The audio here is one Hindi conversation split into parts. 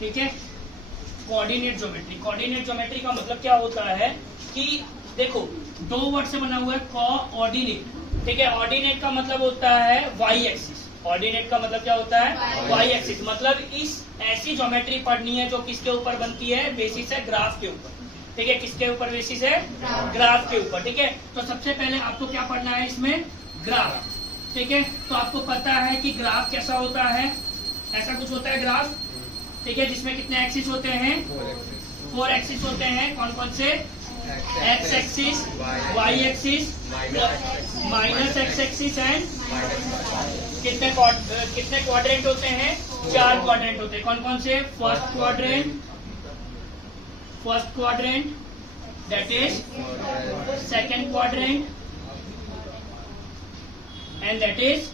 ठीक है। कोऑर्डिनेट ज्योमेट्री, कोऑर्डिनेट ज्योमेट्री का मतलब क्या होता है कि देखो दो वर्ड से बना हुआ है कोऑर्डिनेट, ठीक है। ऑर्डिनेट का मतलब होता है वाई एक्सिस, ऑर्डिनेट का मतलब क्या होता है वाई एक्सिस, मतलब इस ऐसी ज्योमेट्री पढ़नी है जो किसके ऊपर बनती है, बेसिस है ग्राफ के ऊपर, ठीक है। किसके ऊपर बेसिस है, ग्राफ के ऊपर, ठीक है। तो सबसे पहले आपको क्या पढ़ना है इसमें, ग्राफ, ठीक है। तो आपको पता है कि ग्राफ कैसा होता है, ऐसा कुछ होता है ग्राफ, ठीक है, जिसमें कितने एक्सिस होते हैं, 4 एक्सिस होते हैं। कौन कौन से, X axis, Y axis, minus X axis and कितने क्वाड्रेंट होते हैं, 4 क्वाड्रेंट होते हैं। कौन कौन से, first quadrant that is second quadrant and that is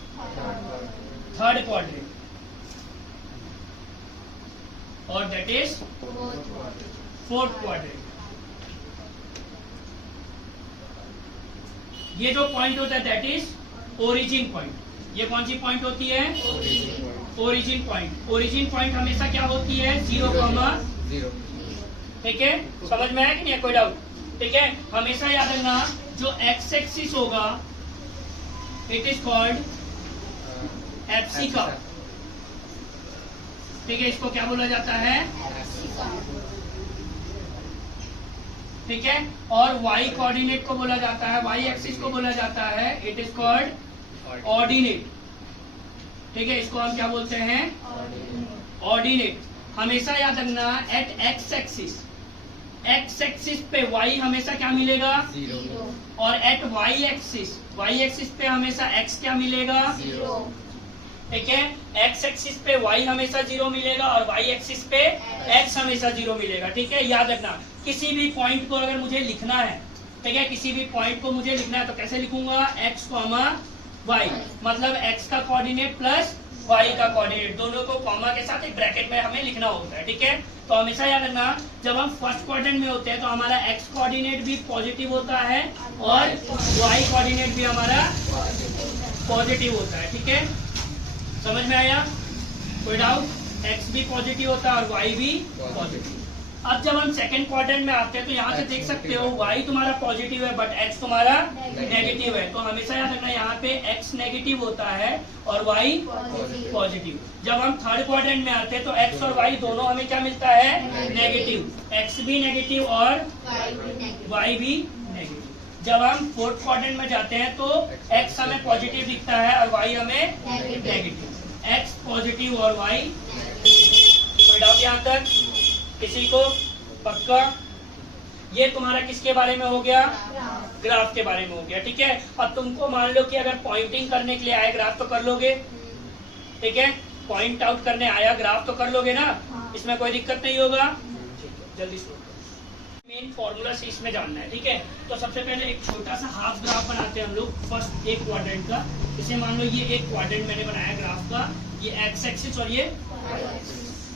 third quadrant और दैट इज फोर्थ क्वाड्रेंट। ये जो पॉइंट होता है दैट इज ओरिजिन पॉइंट। ये कौन सी पॉइंट होती है, ओरिजिन पॉइंट। ओरिजिन पॉइंट हमेशा क्या होती है, 0,0, ठीक है। समझ में आया कि नहीं, कोई डाउट, ठीक है। हमेशा याद रखना जो एक्स एक्सिस होगा इट इज कॉल्ड एप्सिका, ठीक है। इसको क्या बोला जाता है, ठीक है। और y कोऑर्डिनेट को बोला जाता है, y एक्सिस को बोला जाता है, इट इज कॉल्ड ऑर्डिनेट, ठीक है। इसको हम क्या बोलते हैं, ऑर्डिनेट। हमेशा याद रखना at X axis, X axis पे y हमेशा क्या मिलेगा, 0, और एट y एक्सिस पे हमेशा x क्या मिलेगा, 0, ठीक है। एक्स एक्सिस पे y हमेशा 0 मिलेगा और y एक्सिस पे x हमेशा 0 मिलेगा, ठीक है। याद रखना किसी भी पॉइंट को अगर मुझे लिखना है, ठीक है, किसी भी पॉइंट को मुझे लिखना है तो कैसे लिखूंगा, x, y, मतलब x का कोऑर्डिनेट प्लस y का कोऑर्डिनेट, दोनों को कॉमा के साथ एक ब्रैकेट में हमें लिखना होता है, ठीक है। तो हमेशा याद रखना जब हम फर्स्ट क्वाड्रेंट में होते हैं तो हमारा x कोऑर्डिनेट भी पॉजिटिव होता है और y कोऑर्डिनेट भी हमारा पॉजिटिव होता है, ठीक है। समझ में आया, कोई डाउट, x भी पॉजिटिव होता है और y भी पॉजिटिव। अब जब हम सेकंड क्वाड्रेंट में आते हैं तो यहाँ से देख सकते हो y तुम्हारा पॉजिटिव है बट x तुम्हारा नेगेटिव है, तो हमेशा याद रखना यहाँ पे x नेगेटिव होता है और y पॉजिटिव। जब हम थर्ड क्वाड्रेंट में आते हैं तो x और y दोनों हमें क्या मिलता है, नेगेटिव, x भी नेगेटिव और y भी नेगेटिव। जब हम फोर्थ क्वाड्रेंट में जाते हैं तो x हमें पॉजिटिव दिखता है और y हमें नेगेटिव, x पॉजिटिव और y। कोई डाउट यहाँ तक किसी को, पक्का। ये तुम्हारा किसके बारे में हो गया, ग्राफ के बारे में हो गया, ठीक है। अब तुमको मान लो कि अगर पॉइंटिंग करने के लिए आया ग्राफ तो कर लोगे, ठीक है। पॉइंट आउट करने आया ग्राफ तो कर लोगे ना, इसमें कोई दिक्कत नहीं होगा। जल्दी से मेन फॉर्मूला से इसमें जानना है, ठीक है। तो सबसे पहले एक छोटा सा हाफ ग्राफ बनाते हैं हम लोग, फर्स्ट एक क्वाड्रेंट का। इसे मान लो ये एक क्वाड्रेंट मैंने बनाया ग्राफ का, ये एक्स एक्सिस और ये,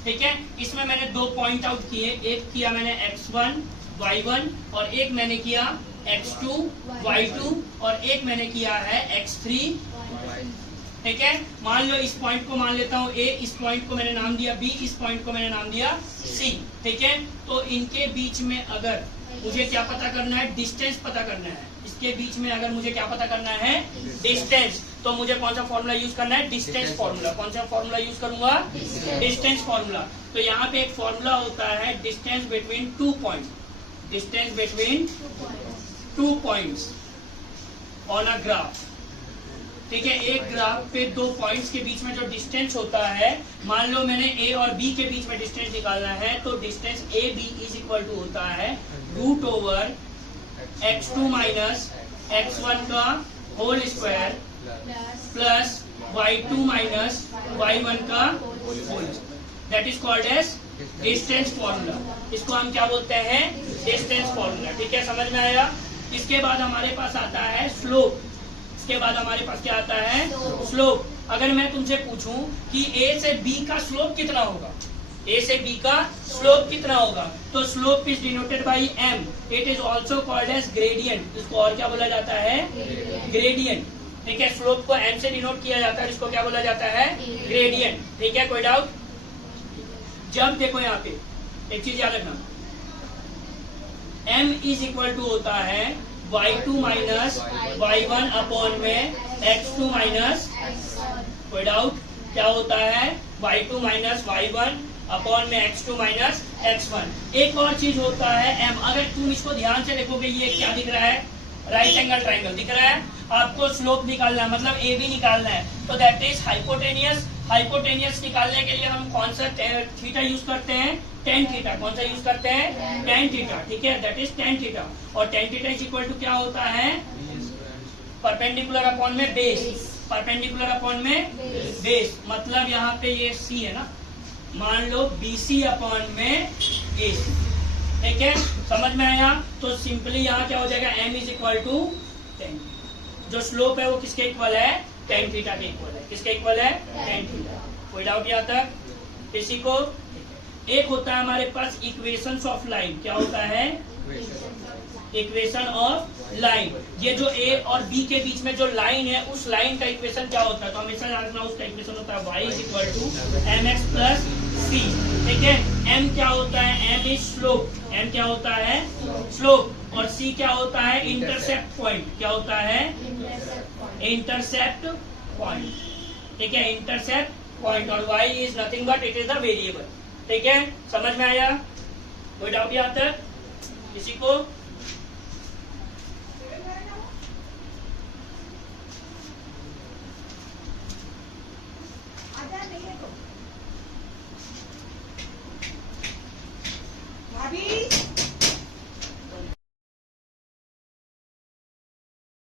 ठीक है। इसमें मैंने 2 पॉइंट आउट किए, एक किया मैंने x1 y1 और एक मैंने किया x2 y2 और एक मैंने किया है x3, ठीक है। मान लो इस पॉइंट को मान लेता हूँ A, इस पॉइंट को मैंने नाम दिया B, इस पॉइंट को मैंने नाम दिया C, ठीक है। तो इनके बीच में अगर मुझे क्या पता करना है, डिस्टेंस पता करना है। इसके बीच में अगर मुझे क्या पता करना है, डिस्टेंस, तो मुझे कौन सा फॉर्मूला यूज करना है, डिस्टेंस फॉर्मूला। कौन सा फॉर्मूला यूज करूंगा, डिस्टेंस फॉर्मूला। तो यहाँ पे एक फॉर्मूला होता है distance between 2 points, distance between 2 points on a graph, ठीक है। एक ग्राफ पे 2 पॉइंट्स के बीच में जो डिस्टेंस होता है, मान लो मैंने A और B के बीच में डिस्टेंस निकालना है, तो distance AB is equal to होता है √ x2 माइनस x1 का whole square plus y2 minus y1 का whole square, that is called as distance formula. इसको हम क्या बोलते हैं, डिस्टेंस फॉर्मूला, ठीक है। समझ में आया। इसके बाद हमारे पास आता है स्लोप, इसके बाद हमारे पास क्या आता है, स्लोप। अगर मैं तुमसे पूछूं कि A से B का स्लोप कितना होगा, A से B का स्लोप कितना होगा, तो slope is denoted by m, it is also called as gradient. इसको और क्या बोला जाता है, ग्रेडियंट, ठीक है। स्लोप को m से डिनोट किया जाता है, इसको क्या बोला जाता है, ग्रेडियंट, ठीक है। कोई डाउट। जब देखो यहाँ पे एक चीज याद रखना, m इज इक्वल टू होता है y2 माइनस y1 अपॉन में x2 माइनस, कोई डाउट? क्या होता है y2 माइनस y1 अपॉन में x2 माइनस x1। एक और चीज होता है m, अगर तुम इसको ध्यान से देखोगे ये क्या दिख रहा है, राइट एंगल ट्राइंगल दिख रहा है, आपको स्लोप निकालना है मतलब ए बी निकालना है, तो दैट इज हाइपोटेनियस। हाइपोटेनियस निकालने के लिए हम कौन सा थीटा यूज करते हैं, टेन थीटा। कौन सा यूज करते हैं, टेन थीटा, ठीक है, दैट इज टेन थीटा। और tan theta is equal to क्या होता है, परपेंडिकुलर अपॉन में बेस, परपेंडिकुलर अपॉन में बेस, मतलब यहाँ पे ये सी है ना, मान लो BC अपॉन में AC, ठीक है, समझ में आया? तो सिंपली यहाँ क्या हो जाएगा, m is equal to tan. जो स्लोप है वो किसके इक्वल है, टेन थीटा के इक्वल है। किसके इक्वल है, टेन थीटा। कोई डाउट यहाँ तक किसी को? एक होता है हमारे पास इक्वेशंस ऑफ लाइन। क्या होता है, इक्वेशन ऑफ लाइन। ये जो ए और बी के बीच में जो लाइन है, उस लाइन का इक्वेशन क्या होता है, तो हमेशा याद रखना उसका इक्वेशन होता है y is equal to mx plus c, ठीक है। m क्या होता है, m इज स्लोप, m क्या होता है, स्लोप, और c क्या होता है, इंटरसेप्ट पॉइंट। क्या होता है, इंटरसेप्ट पॉइंट, ठीक है, इंटरसेप्ट पॉइंट। और y is nothing but it is the variable, ठीक है, समझ में आया? कोई डाउट यहाँ तक किसी को?